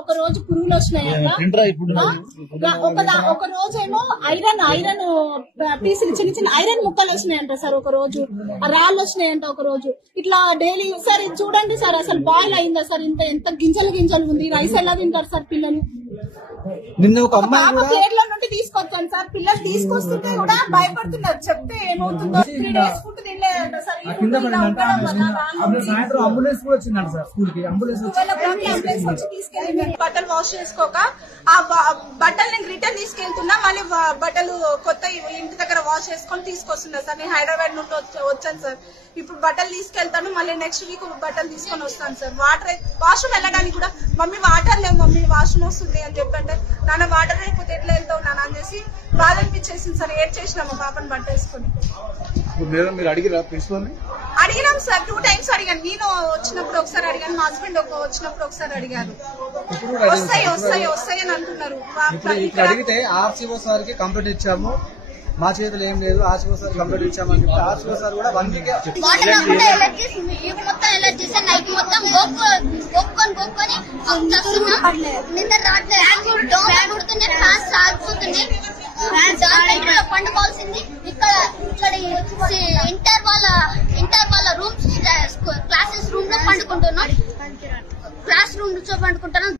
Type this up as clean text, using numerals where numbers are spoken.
ఒక రోజు పురుగులు వచ్చినాయంట. ఒక రోజేమో ఐరన్ పీసులు చిన్న చిన్న ఐరన్ ముక్కలు వచ్చినాయంట సార్. ఒక రోజు రాళ్ళు వచ్చినాయంట. ఒక రోజు ఇట్లా డైలీ సార్ ఇది చూడండి సార్, అసలు బాయిల్ అయిందా సార్? ఎంత గింజలు ఉంది. రైస్ ఎలా తింటారు సార్ పిల్లలు? నిన్న ఒక అమ్మాయి పేర్ల నుండి తీసుకొచ్చాను సార్. పిల్లలు తీసుకొస్తుంటే కూడా భయపడుతున్నారు. చెప్తే ఏమవుతుందో 3 days ఫుడ్ తినలేదంట సార్. సాయంత్రం అంబులెన్స్ కూడా వచ్చిందంట సార్. స్కూల్ కి అంబులెన్స్ వచ్చి తీసుకెళ్ళి బట్టలు వాష్ చేసుకోక ఆ బట్టలు నేను రిటర్న్ తీసుకెళ్తున్నా. మళ్ళీ బట్టలు కొత్త ఇంటి దగ్గర వాష్ చేసుకొని తీసుకొస్తున్నా సార్. నేను హైదరాబాద్ నుండి వచ్చాను సార్. ఇప్పుడు బట్టలు తీసుకెళ్తాను. మళ్ళీ నెక్స్ట్ వీక్ బట్టలు తీసుకొని వస్తాను సార్. వాష్రూమ్ వెళ్ళడానికి కూడా మమ్మీ వాటర్ లేవు మమ్మీ, వాష్రూమ్ వస్తుంది అని చెప్పంటే, నాన్న వాటర్ లేకపోతే ఎట్లా వెళ్తావు నాన్న అనేసి బాధ అనిపించేసింది సార్. ఏడ్ చేసినా మా పాపని బట్ట వేసుకుని. అడిగినాం సార్, 2 times అడిగాను. నేను వచ్చినప్పుడు ఒకసారి అడిగాను, మా హస్బెండ్ వచ్చినప్పుడు ఒకసారి అడిగారు. వస్తాయి అని అంటున్నారు. అడిగితే ఆర్సీఓ సార్ కి కంప్లైంట్ ఇచ్చాము, మా చేతులు ఏం లేదు, ఆర్సీఓ సార్ కంప్లైంట్ ఇచ్చామని చెప్తే ఆర్సీఓ సార్ కూడా 1 week పండుకోవాల్సింది. ఇక్కడ ఇంటర్ వాళ్ళ రూమ్స్ క్లాసెస్ రూమ్ లో పండుకుంటున్నాం. క్లాస్ రూమ్ లో పండుకుంటున్నాం.